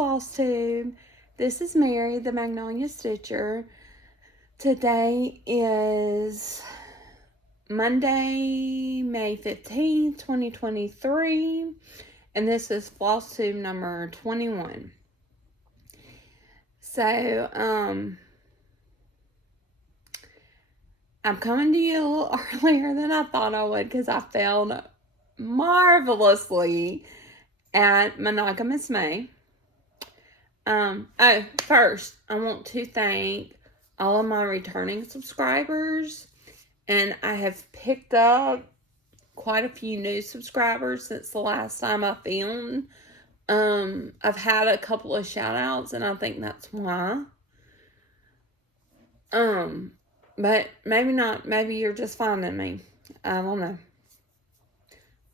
Flosstube. This is Mary, the Magnolia Stitcher. Today is Monday, May 15th, 2023, and this is Flosstube number 21. So, I'm coming to you a little earlier than I thought I would because I failed marvelously at Monogamous May. First, I want to thank all of my returning subscribers, and I have picked up quite a few new subscribers since the last time I filmed. I've had a couple of shout outs, and I think that's why. But maybe not. Maybe you're just finding me. I don't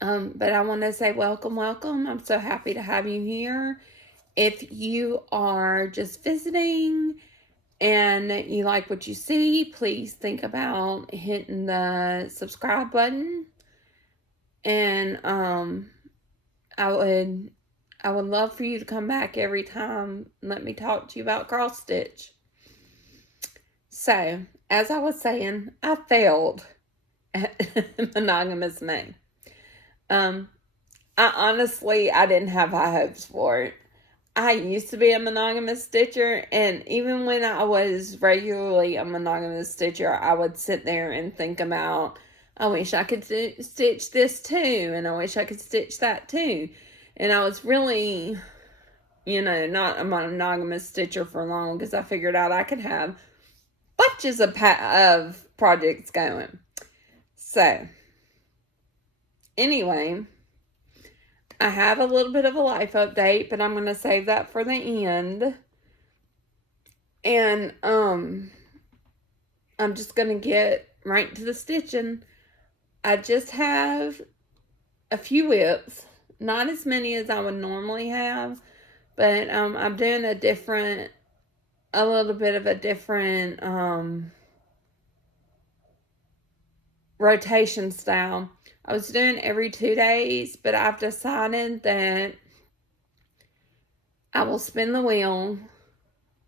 know. But I want to say welcome. I'm so happy to have you here. If you are just visiting and you like what you see, please think about hitting the subscribe button. And I would love for you to come back every time and let me talk to you about cross stitch. So, as I was saying, I failed at Monogamous May. I didn't have high hopes for it. I used to be a monogamous stitcher, and even when I was regularly a monogamous stitcher, I would sit there and think about, I wish I could stitch this too, and I wish I could stitch that too. And I was really, not a monogamous stitcher for long because I figured out I could have bunches of projects going. So, anyway, I have a little bit of a life update, but I'm going to save that for the end. And I'm just going to get right to the stitching. I just have a few whips, not as many as I would normally have, but I'm doing a little bit of a different rotation style. I was doing every 2 days, but I've decided that I will spin the wheel.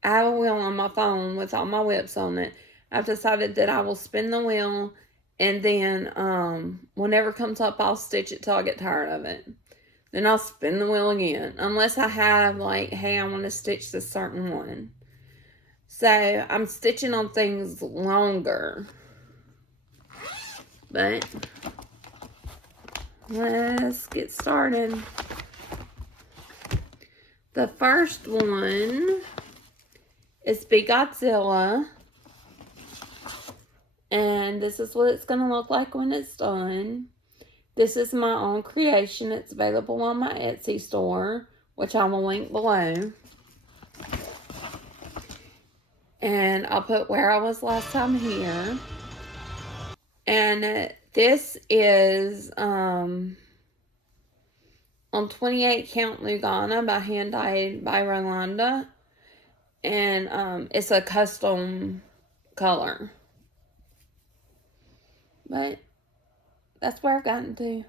I have a wheel on my phone with all my whips on it. I've decided that I will spin the wheel, and then whenever it comes up, I'll stitch it till I get tired of it. Then I'll spin the wheel again, unless I have like, hey, I want to stitch this certain one. So I'm stitching on things longer. But let's get started. The first one is Be Godzilla. And this is what it's going to look like when it's done. This is my own creation. It's available on my Etsy store, which I will link below. And I'll put where I was last time here. And this is on 28 count Lugana by Hand Dyed by Rolanda. And it's a custom color. But that's where I've gotten to.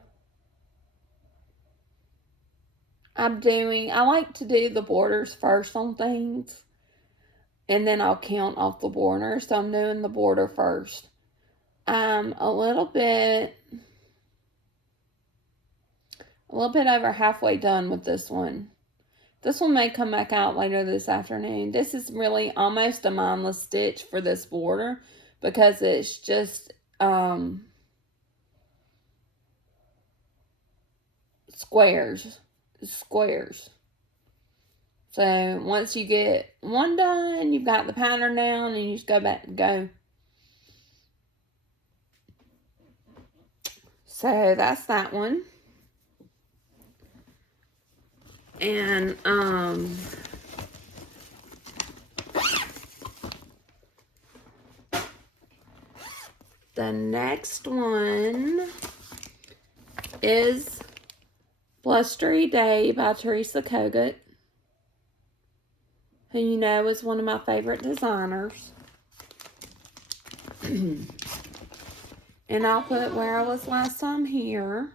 I like to do the borders first on things. And then I'll count off the border. So I'm doing the border first. I'm a little bit over halfway done with this one. This one may come back out later this afternoon. This is really almost a mindless stitch for this border because it's just squares. So once you get one done, you've got the pattern down, and you just go back and go. So that's that one. And the next one is Blustery Day by Teresa Kogut, who you know is one of my favorite designers. And I'll put where I was last time here.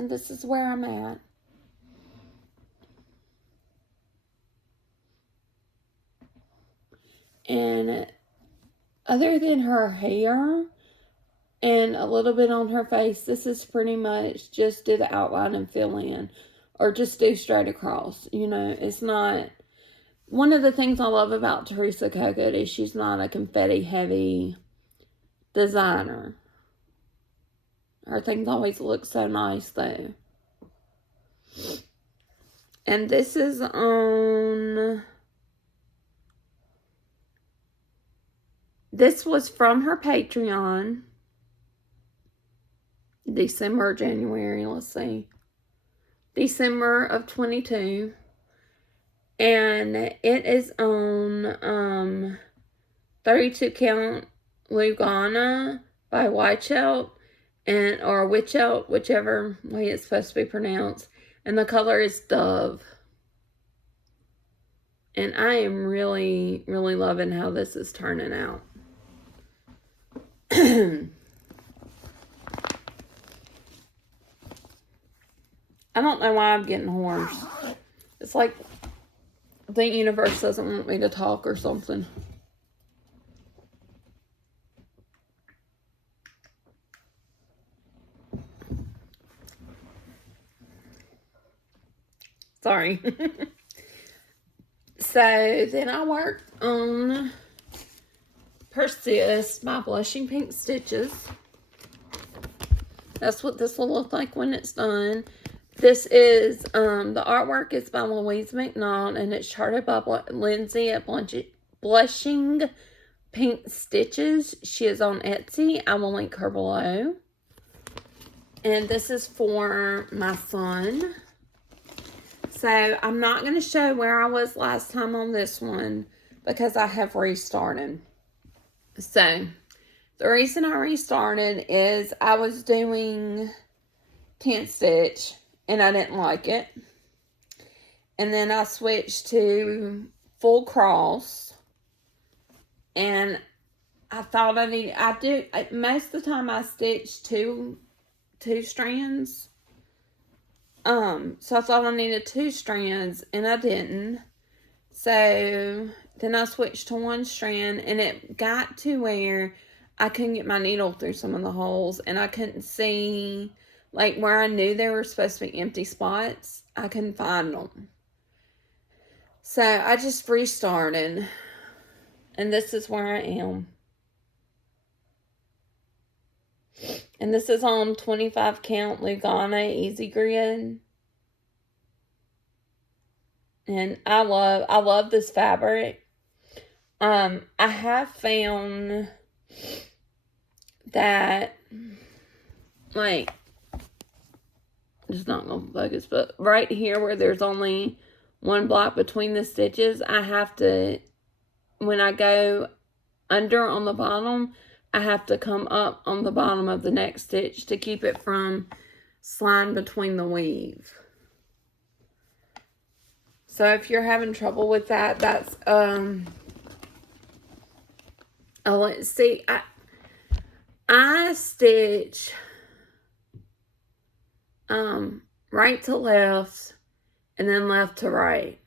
And this is where I'm at. And other than her hair and a little bit on her face, this is pretty much just do the outline and fill in. Or just do straight across. You know, it's not... One of the things I love about Teresa Kogut is she's not a confetti-heavy designer. Her things always look so nice, though. And this is on... This was from her Patreon. December, January, let's see. December of 22. And it is on 32 Count Lugana by Weichelt, or Wichelt, whichever way it's supposed to be pronounced. And the color is Dove. And I am really, really loving how this is turning out. I don't know why I'm getting hoarse. It's like the universe doesn't want me to talk or something. Sorry. So then I worked on Persist by Blushing Pink Stitches. That's what this will look like when it's done. This is, the artwork is by Louise McNaught, and it's charted by Lindsay at Blushing Pink Stitches. She is on Etsy. I will link her below. And this is for my son. So, I'm not going to show where I was last time on this one, because I have restarted. So, the reason I restarted is I was doing 10 stitch. And I didn't like it. And then I switched to full cross. And I thought most of the time I stitch two strands. So I thought I needed 2 strands. And I didn't. So then I switched to 1 strand. And it got to where I couldn't get my needle through some of the holes. And I couldn't see... Like, where I knew there were supposed to be empty spots, I couldn't find them. So, I just restarted. And this is where I am. And this is on 25 Count Lugana Easy Grid. And I love this fabric. I have found that, like... It's not going to focus, but right here where there's only 1 block between the stitches, I have to, when I go under on the bottom, I have to come up on the bottom of the next stitch to keep it from sliding between the weave. So if you're having trouble with that, that's, let's see, I stitch... right to left, and then left to right.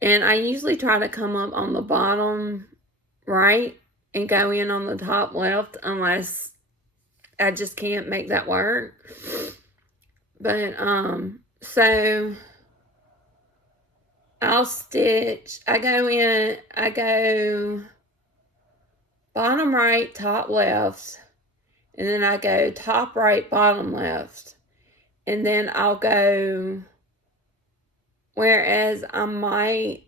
And I usually try to come up on the bottom right and go in on the top left, unless I just can't make that work. But, so I'll stitch, I go bottom right, top left, and then I go top right, bottom left. And then I'll go, whereas I might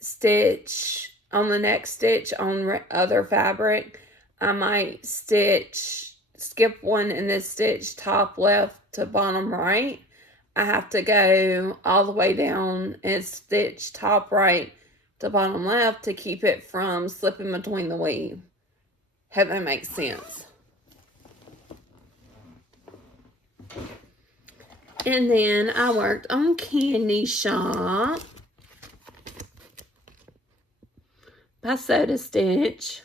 stitch on the next stitch on other fabric, I might skip one and then stitch top left to bottom right. I have to go all the way down and stitch top right to bottom left to keep it from slipping between the weave. Hope that makes sense. And then I worked on Candy Shop by Soda Stitch.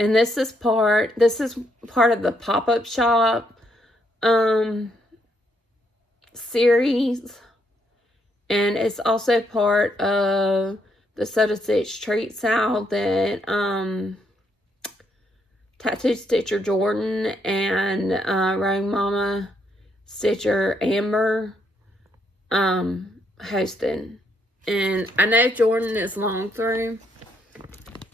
And this is part of the pop-up shop series. And it's also part of the Soda Stitch Treat Sal that Tattoo Stitcher Jordan and Rogue Mama Stitcher Amber hosted. And I know Jordan is long through.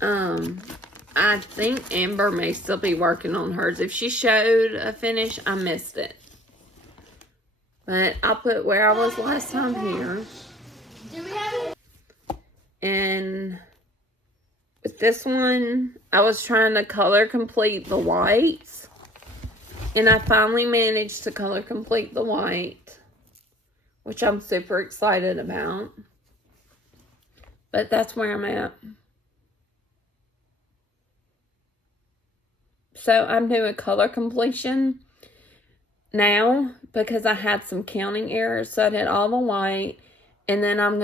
I think Amber may still be working on hers. If she showed a finish, I missed it. But I'll put where I was last time here. And with this one, I was trying to color complete the whites. And I finally managed to color complete the white, which I'm super excited about. But that's where I'm at. So I'm doing color completion now because I had some counting errors. So I did all the white. And then I've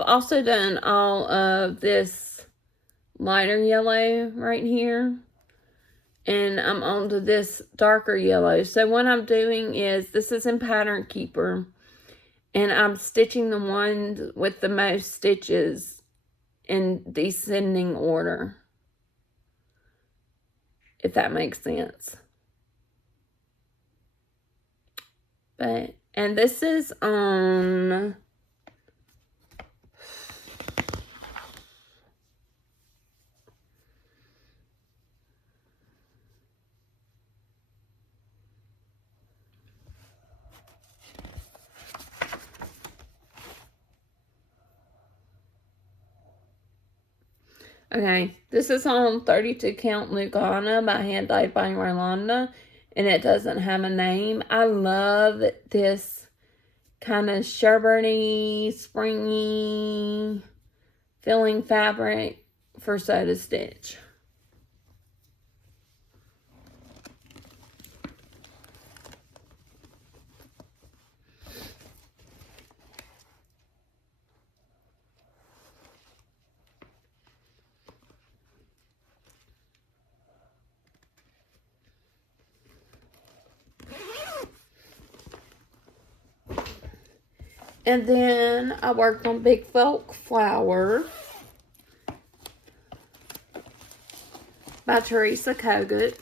also done all of this lighter yellow right here. And I'm on to this darker yellow. So what I'm doing is, this is in Pattern Keeper. And I'm stitching the one with the most stitches in descending order. If that makes sense. And this is on okay, this is on 32 Count Lugana by Hand Dyed by Rolanda, and it doesn't have a name. I love this kind of sherbety, springy filling fabric for Soda Stitch. And then I worked on Big Folk Flower by Teresa Kogut.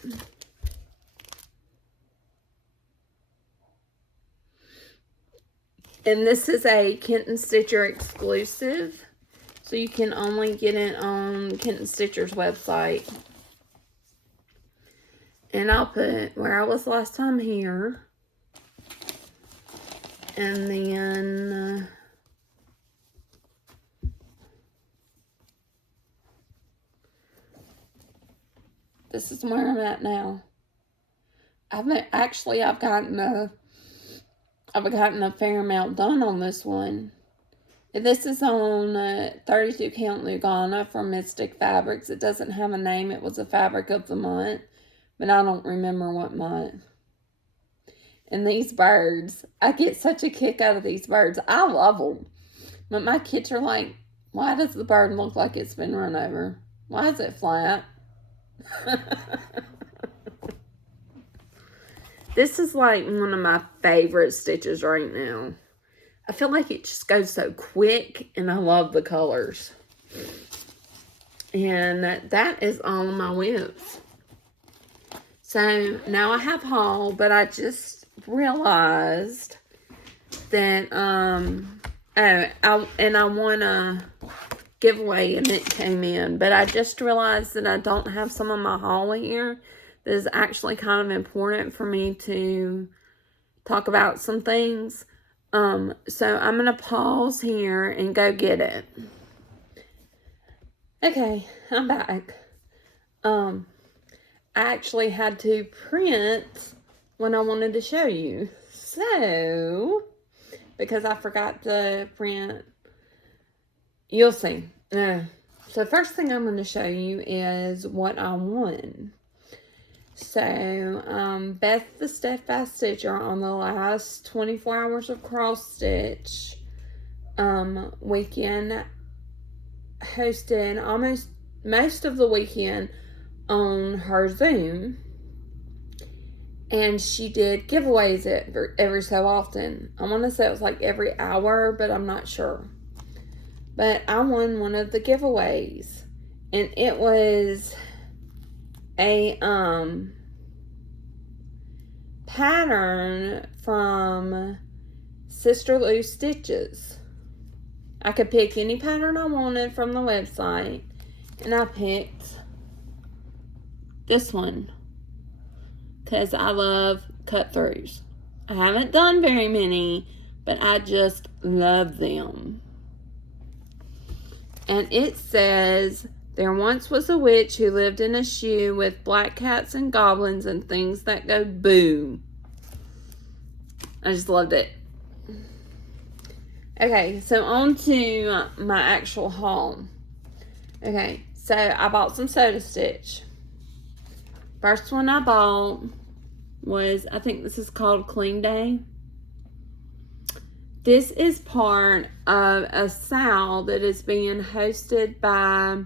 And this is a Kenton Stitcher exclusive. So you can only get it on Kenton Stitcher's website. And I'll put where I was last time here. And then this is where I'm at now. I've gotten a fair amount done on this one. This is on 32 Count Lugana from Mystic Fabrics. It doesn't have a name. It was a fabric of the month, but I don't remember what month. And these birds, I get such a kick out of these birds. I love them. But my kids are like, why does the bird look like it's been run over? Why is it flat? This is like one of my favorite stitches right now. I feel like it just goes so quick, and I love the colors. And that is all of my whips. So now I have haul, but I just realized that I won a giveaway and it came in, but I just realized that I don't have some of my haul here that is actually kind of important for me to talk about some things. So I'm gonna pause here and go get it. Okay, I'm back. I actually had to print when I wanted to show you. So, because I forgot to print, you'll see. So first thing I'm going to show you is what I won. So, Beth the Steadfast Stitcher on the last 24 hours of cross stitch weekend hosted most of the weekend on her Zoom. And she did giveaways every so often. I want to say it was like every hour, but I'm not sure. But I won one of the giveaways. And it was a pattern from Sister Lou Stitches. I could pick any pattern I wanted from the website. And I picked this one. Because I love cut-throughs. I haven't done very many, but I just love them. And it says, there once was a witch who lived in a shoe with black cats and goblins and things that go boo. I just loved it. Okay, so on to my actual haul. Okay, so I bought some Soda Stitch. First one I bought was, I think this is called Clean Day. This is part of a sale that is being hosted by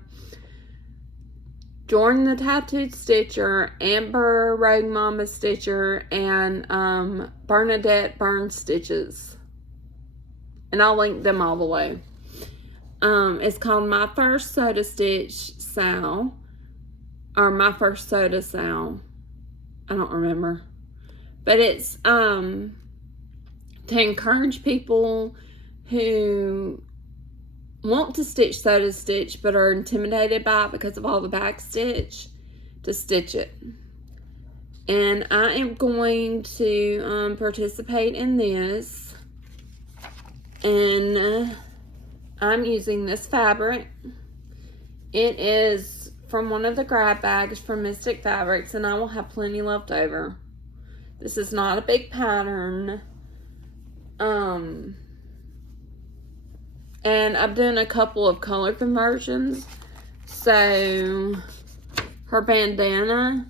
Jordan the Tattooed Stitcher, Amber Rogue Mama Stitcher, and Bernadette Burn Stitches. And I'll link them all below. It's called My First Soda Stitch Sale. Or My First Soda Sale. I don't remember. But it's to encourage people who want to stitch Soda Stitch but are intimidated by it because of all the back stitch to stitch it. And I am going to participate in this. And I'm using this fabric. It is from one of the grab bags from Mystic Fabrics, and I will have plenty left over. This is not a big pattern. And I'm doing a couple of color conversions. So her bandana,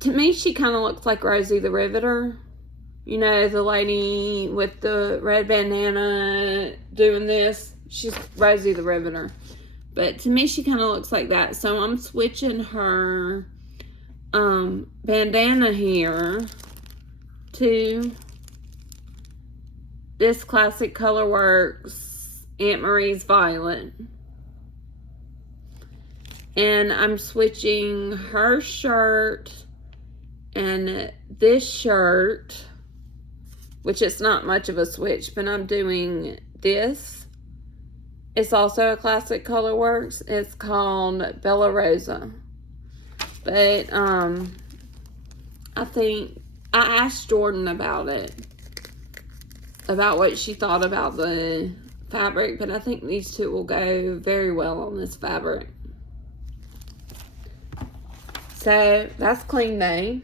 to me, she kind of looks like Rosie the Riveter. You know, the lady with the red bandana doing this. She's Rosie the Riveter. But to me, she kind of looks like that. So I'm switching her bandana here to this Classic Colorworks Aunt Marie's Violet. And I'm switching her shirt and this shirt, which is not much of a switch, but I'm doing this. It's also a Classic Colorworks. It's called Bella Rosa. But I think I asked Jordan about it, about what she thought about the fabric, but I think these two will go very well on this fabric. So that's Clean Day.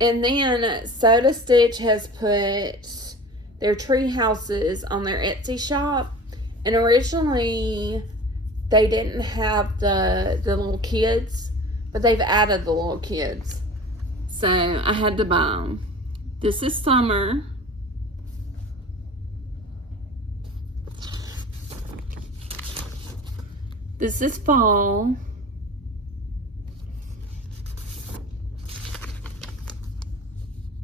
And then Soda Stitch has put their tree houses on their Etsy shop. And originally they didn't have the little kids, but they've added the little kids. So I had to buy them. This is summer. This is fall.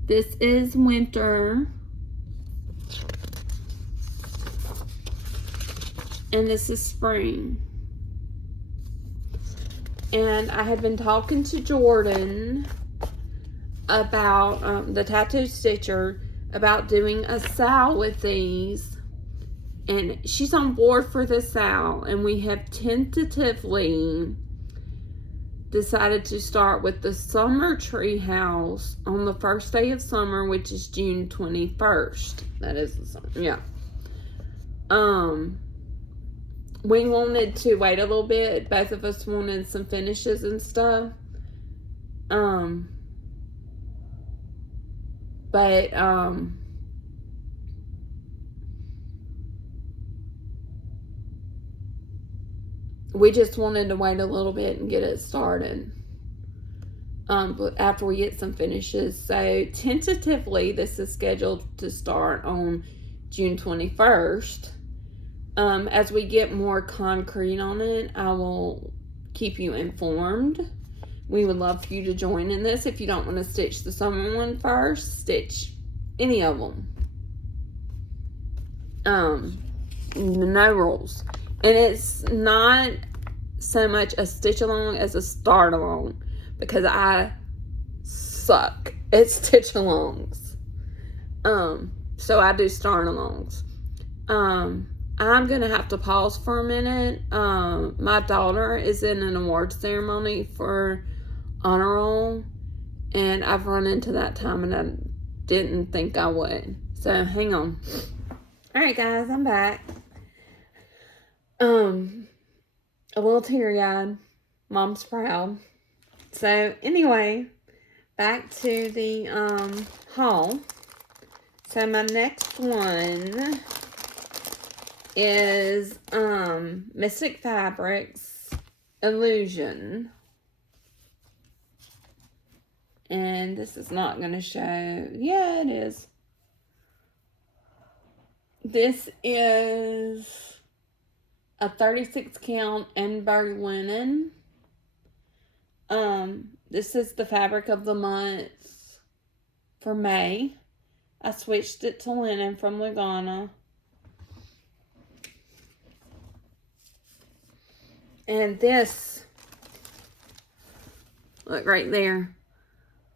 This is winter. And this is spring. And I have been talking to Jordan about the Tattoo Stitcher about doing a sale with these. And she's on board for the sale. And we have tentatively decided to start with the summer tree house on the first day of summer, which is June 21st. That is the summer, yeah. We wanted to wait a little bit. Both of us wanted some finishes and stuff. We just wanted to wait a little bit and get it started. But after we get some finishes. So tentatively, this is scheduled to start on June 21st. As we get more concrete on it, I will keep you informed. we would love for you to join in this. If you don't want to stitch the summer one first, stitch any of them. No rules. And it's not so much a stitch along as a start along, because I suck at stitch alongs. So I do start alongs. I'm gonna have to pause for a minute. My daughter is in an award ceremony for honor roll, and I've run into that time, and I didn't think I would. So hang on. All right, guys, I'm back. A little teary-eyed. Mom's proud. So anyway, back to the haul. So my next one is Mystic Fabrics Illusion. And this is not going to show. Yeah, it is. This is a 36 count Edinburgh linen. This is the fabric of the month for May. I switched it to linen from Lugana. And this, look right there.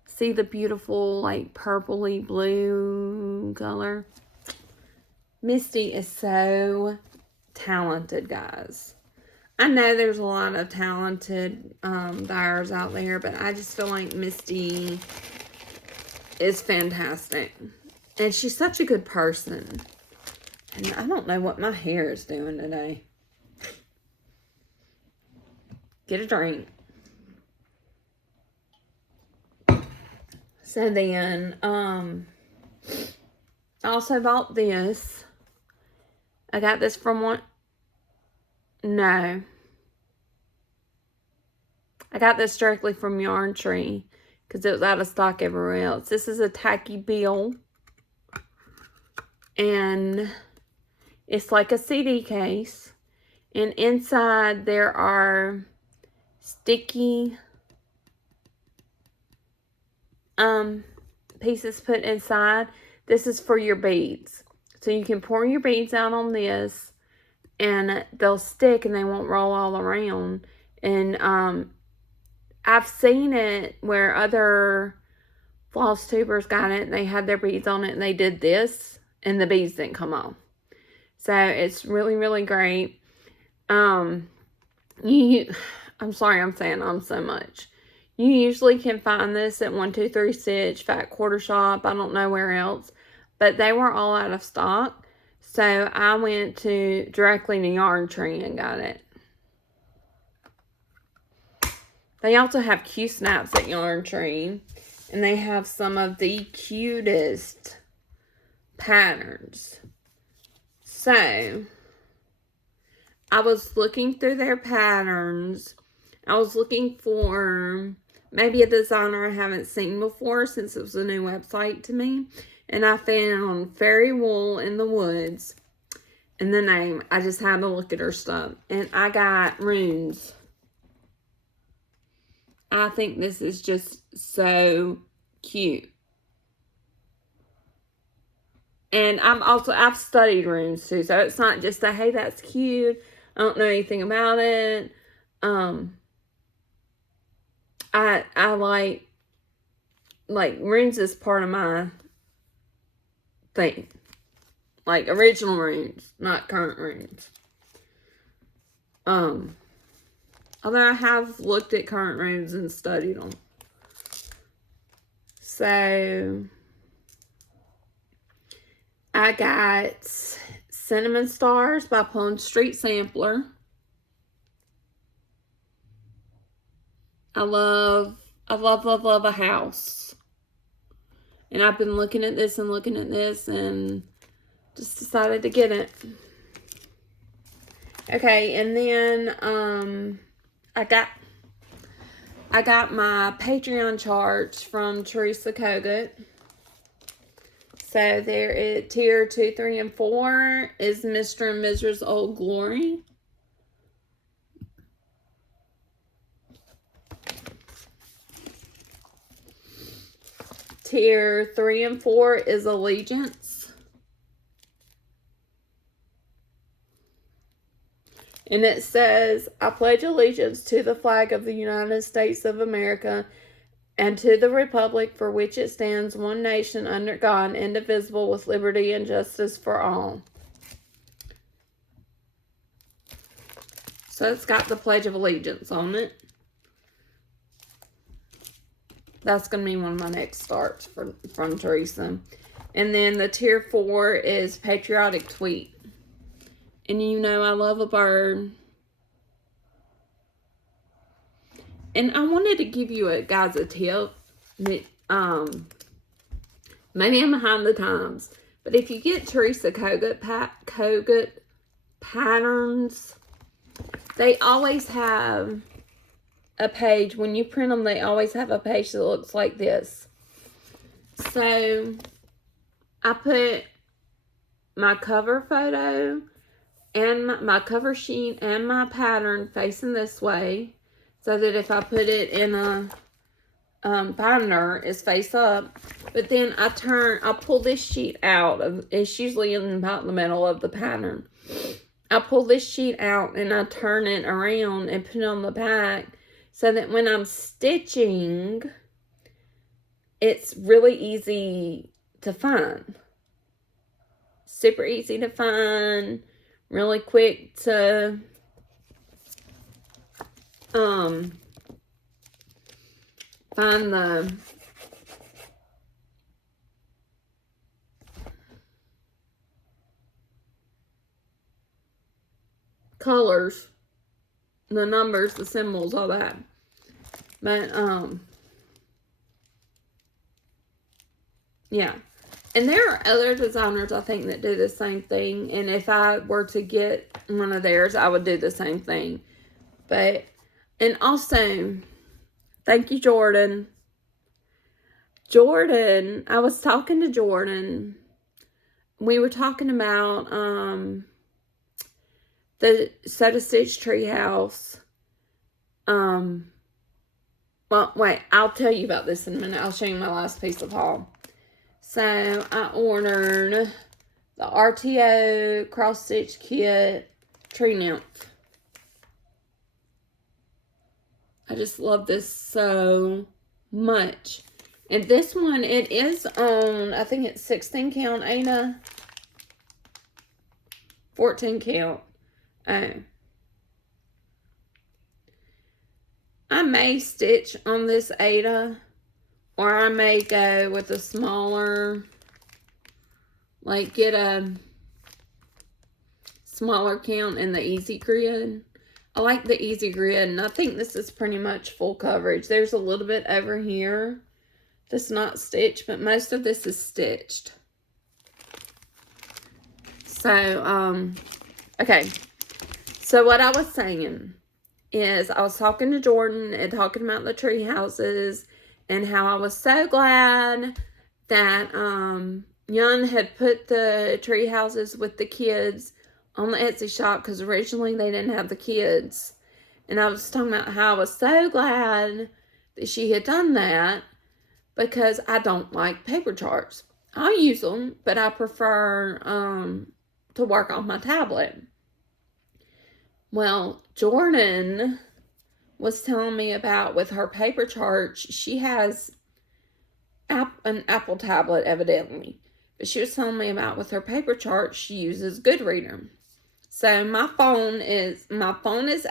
See the beautiful, like, purpley blue color? Misty is so talented, guys. I know there's a lot of talented dyers out there, but I just feel like Misty is fantastic. And she's such a good person. And I don't know what my hair is doing today. Get a drink. So then, I also bought this. I got this from one. No. I got this directly from Yarn Tree because it was out of stock everywhere else. This is a tacky bill. And it's like a CD case. And inside there are sticky pieces put inside. This is for your beads. So you can pour your beads out on this, and they'll stick and they won't roll all around. And I've seen it where other Flosstubers got it and they had their beads on it and they did this and the beads didn't come off. So it's really, really great. I'm sorry I'm saying so much. You usually can find this at 123 Stitch, Fat Quarter Shop. I don't know where else. But they were all out of stock. So I went directly to Yarn Tree and got it. They also have Q-snaps at Yarn Tree. And they have some of the cutest patterns. So I was looking through their patterns. I was looking for maybe a designer I haven't seen before, since it was a new website to me. And I found Fairy Wool in the Woods. And the name, I just had to look at her stuff. And I got runes. I think this is just so cute. And I've studied runes too. So it's not just a, hey, that's cute. I don't know anything about it. I like runes is part of my thing. Like original runes, not current runes. Although I have looked at current runes and studied them. So I got Cinnamon Stars by Plum Street Sampler. I love a house. And I've been looking at this and just decided to get it. Okay, and then I got my Patreon charge from Teresa Kogut. So there is tier 2, 3, and 4 is Mr. and Mrs. Old Glory. tier 3 and 4 is allegiance. And it says, I pledge allegiance to the flag of the United States of America and to the republic for which it stands, one nation under God, indivisible, with liberty and justice for all. So it's got the Pledge of Allegiance on it. That's going to be one of my next starts from Teresa. And then the tier 4 is patriotic tweet. And you know I love a bird. And I wanted to give you guys a tip that maybe I'm behind the times, but if you get Teresa Kogut patterns, they always have a page. When you print them, they always have a page that looks like this. So I put my cover photo and my cover sheet and my pattern facing this way, so that if I put it in a binder, it's face up. But then I pull this sheet out. It's usually in about the middle of the pattern. I pull this sheet out and I turn it around and put it on the back, so that when I'm stitching, it's really easy to find. Super easy to find. Really quick to find the colors, the numbers, the symbols, all that. But yeah. And there are other designers, I think, that do the same thing. And if I were to get one of theirs, I would do the same thing. But, and also, thank you, Jordan. Jordan, I was talking to Jordan. We were talking about the Sew to Stitch Treehouse. Well, wait, I'll tell you about this in a minute. I'll show you my last piece of haul. So, I ordered the RTO cross stitch kit tree nymph. I just love this so much. And this one, it is on, I think it's 16 count, Ada. 14 count. Oh. I may stitch on this Ada, or I may go with a smaller, like get a smaller count in the Easy Grid. I like the Easy Grid, and I think this is pretty much full coverage. There's a little bit over here that's not stitched, but most of this is stitched. So, okay. So what I was saying is I was talking to Jordan and talking about the tree houses and how I was so glad that Yun had put the tree houses with the kids on the Etsy shop, because originally they didn't have the kids. And I was talking about how I was so glad that she had done that, because I don't like paper charts. I'll use them, but I prefer to work on my tablet. Well, Jordan was telling me about, with her paper charts, she has an Apple tablet, evidently. But she was telling me about, with her paper charts, she uses Goodreader. So my phone is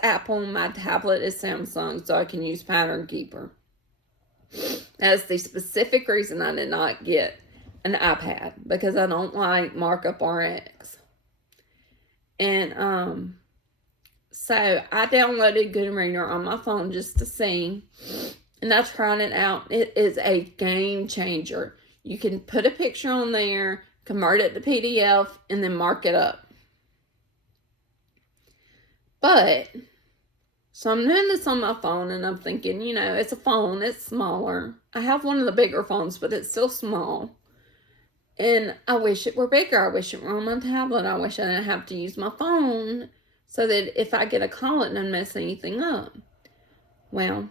Apple, my tablet is Samsung, so I can use Pattern Keeper. That's the specific reason I did not get an iPad, because I don't like Markup RX. And so I downloaded Goodreader on my phone just to see, and I tried it out. It is a game changer. You can put a picture on there, convert it to PDF, and then mark it up. But, so I'm doing this on my phone, and I'm thinking, you know, it's a phone, it's smaller. I have one of the bigger phones, but it's still small. And I wish it were bigger. I wish it were on my tablet. I wish I didn't have to use my phone, so that if I get a call, it doesn't mess anything up. Well,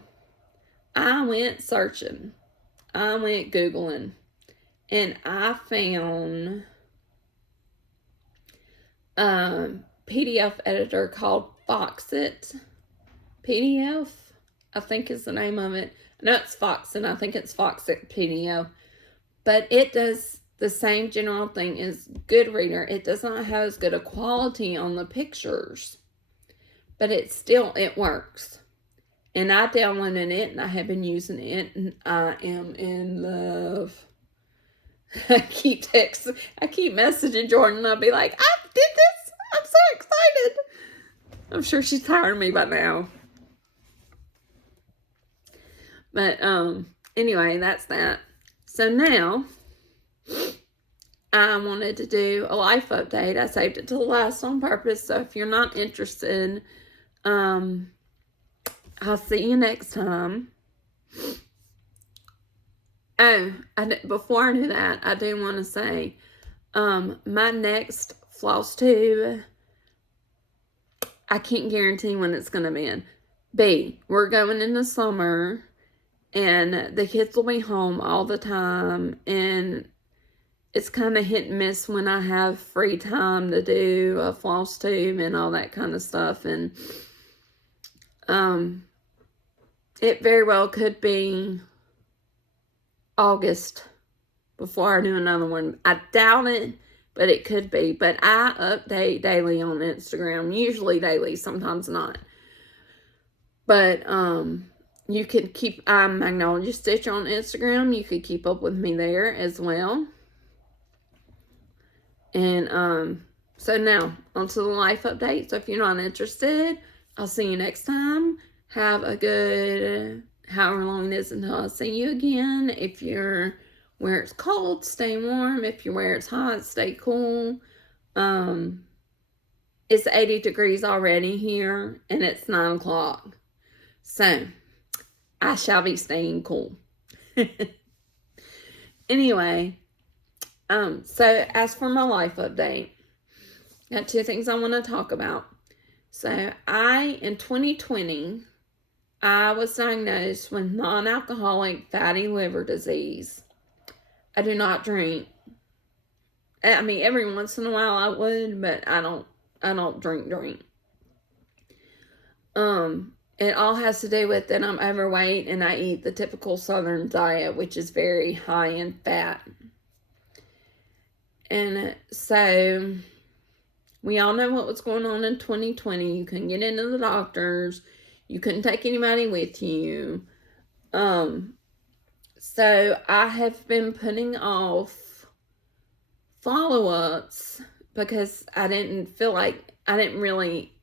I went searching. I went Googling and I found PDF editor called Foxit PDF, I think is the name of it. I know it's Foxit, I think it's Foxit PDF. But it does the same general thing as Goodreader. It does not have as good a quality on the pictures, but it works. And I downloaded it, and I have been using it, and I am in love. I keep messaging Jordan, and I'll be like, I did this! I'm so excited! I'm sure she's tired of me by now. But, anyway, that's that. So now, I wanted to do a life update. I saved it to the last on purpose, so if you're not interested, I'll see you next time. Oh, before I do that, I do want to say, my next Flosstube, I can't guarantee when it's going to be. We're going into summer, and the kids will be home all the time, and it's kind of hit and miss when I have free time to do a Flosstube and all that kind of stuff, and it very well could be August before I do another one. I doubt it, but it could be. But I update daily on Instagram, usually daily, sometimes not. But you could keep, I'm Magnolia Stitch on Instagram. You could keep up with me there as well. And so now onto the life update. So if you're not interested, I'll see you next time. Have a good however long it is until I see you again. If you're where it's cold, stay warm. If you're where it's hot, stay cool. It's 80 degrees already here, and it's 9 o'clock. So I shall be staying cool. Anyway, so as for my life update, got 2 things I want to talk about. So in 2020, I was diagnosed with non-alcoholic fatty liver disease. I do not drink. I mean, every once in a while I would, but I don't drink. It all has to do with that I'm overweight and I eat the typical Southern diet, which is very high in fat. And so we all know what was going on in 2020. You couldn't get into the doctors. You couldn't take anybody with you. So I have been putting off follow-ups because I didn't really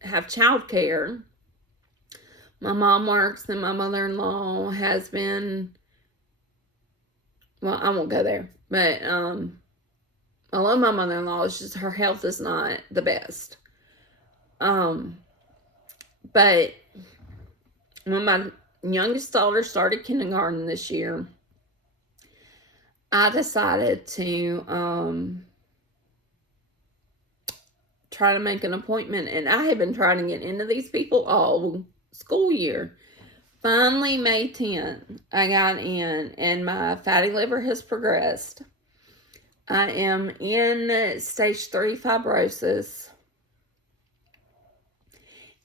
have childcare. My mom works and my mother-in-law has been, well, I won't go there, but I love my mother-in-law. It's just her health is not the best. But when my youngest daughter started kindergarten this year, I decided to try to make an appointment. And I have been trying to get into these people all school year. Finally, May 10th, I got in, and my fatty liver has progressed. I am in stage 3 fibrosis.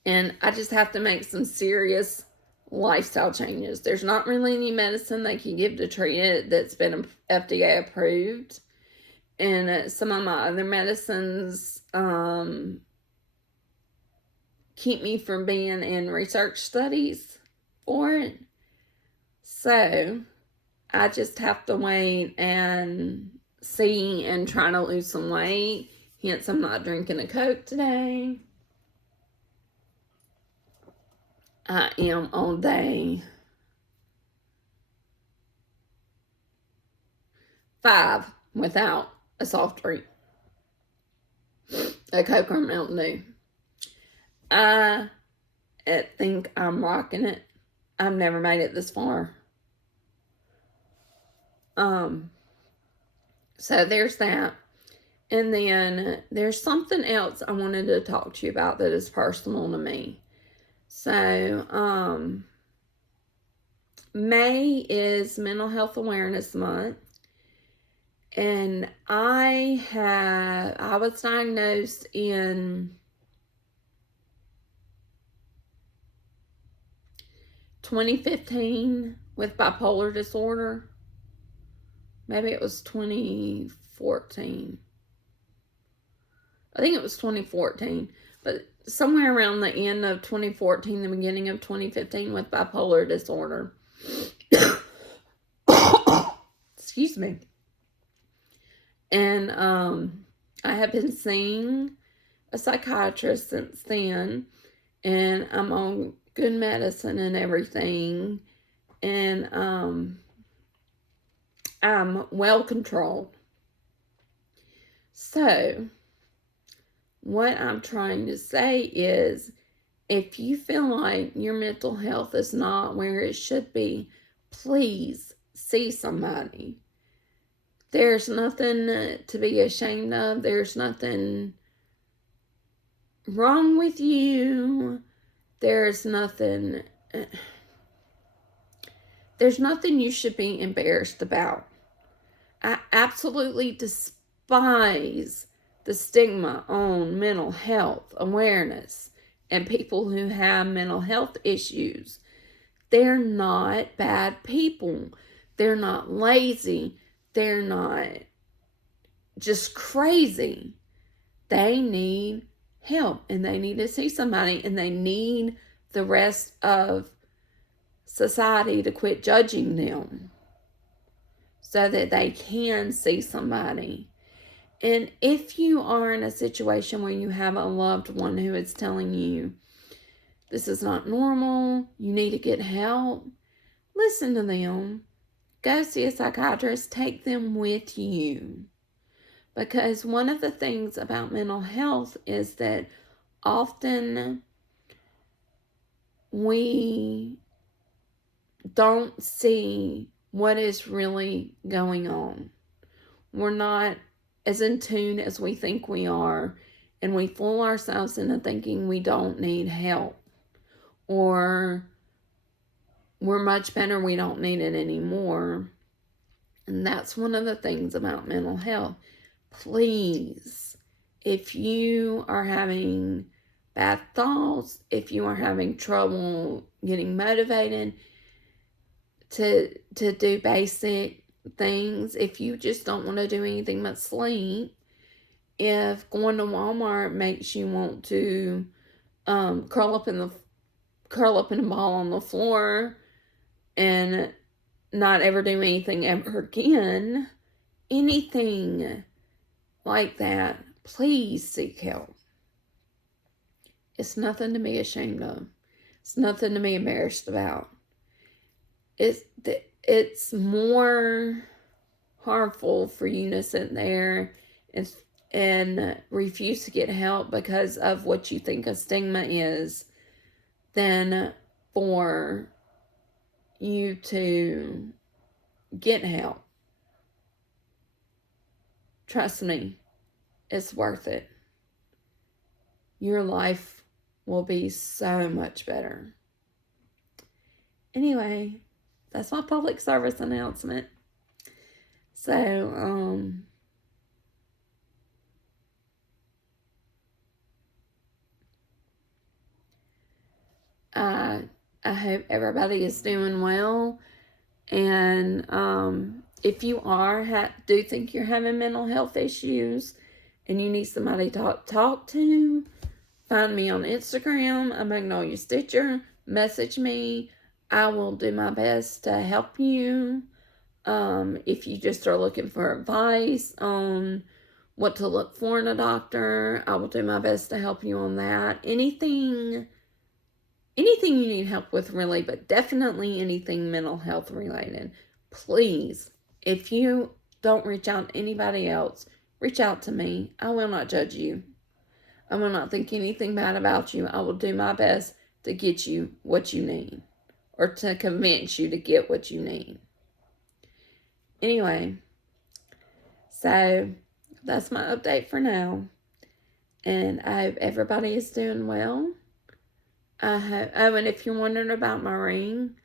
And I just have to make some serious lifestyle changes. There's not really any medicine they can give to treat it that's been FDA approved. And some of my other medicines keep me from being in research studies for it. So I just have to wait and see and try to lose some weight. Hence, I'm not drinking a Coke today. I am on day 5 without a soft drink, a Coke or Mountain Dew. I think I'm rocking it. I've never made it this far. So there's that. And then there's something else I wanted to talk to you about that is personal to me. So, May is Mental Health Awareness Month. And I was diagnosed in 2015 with bipolar disorder. Maybe it was 2014. I think it was 2014. But somewhere around the end of 2014, the beginning of 2015 with bipolar disorder. Excuse me. And I have been seeing a psychiatrist since then. And I'm on good medicine and everything. And I'm well controlled. So, what I'm trying to say is, if you feel like your mental health is not where it should be, please see somebody. There's nothing to be ashamed of. There's nothing wrong with you. There's nothing you should be embarrassed about. I absolutely despise the stigma on mental health awareness and people who have mental health issues. They're not bad people. They're not lazy. They're not just crazy. They need help, and they need to see somebody, and they need the rest of society to quit judging them so that they can see somebody. And if you are in a situation where you have a loved one who is telling you, this is not normal, you need to get help, listen to them. Go see a psychiatrist. Take them with you. Because one of the things about mental health is that often we don't see what is really going on. We're not as in tune as we think we are, and we fool ourselves into thinking we don't need help, or we're much better, we don't need it anymore. And that's one of the things about mental health. Please, if you are having bad thoughts, if you are having trouble getting motivated to do basic things, if you just don't want to do anything but sleep, if going to Walmart makes you want to curl up in a ball on the floor and not ever do anything ever again, anything like that, please seek help. It's nothing to be ashamed of. It's nothing to be embarrassed about. It's more harmful for you to sit there and refuse to get help because of what you think a stigma is than for you to get help. Trust me, it's worth it. Your life will be so much better. Anyway, that's my public service announcement. So, I hope everybody is doing well. And if you do think you're having mental health issues and you need somebody to talk to, find me on Instagram. I'm Magnolia Stitcher. Message me. I will do my best to help you. If you just are looking for advice on what to look for in a doctor, I will do my best to help you on that. Anything you need help with, really, but definitely anything mental health related. Please, if you don't reach out to anybody else, reach out to me. I will not judge you. I will not think anything bad about you. I will do my best to get you what you need, or to convince you to get what you need. Anyway, so that's my update for now. And I hope everybody is doing well. And if you're wondering about my ring,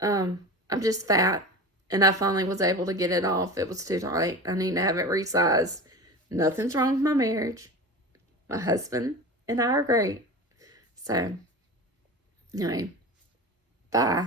I I'm just fat. And I finally was able to get it off. It was too tight. I need to have it resized. Nothing's wrong with my marriage. My husband and I are great. So, anyway, bye.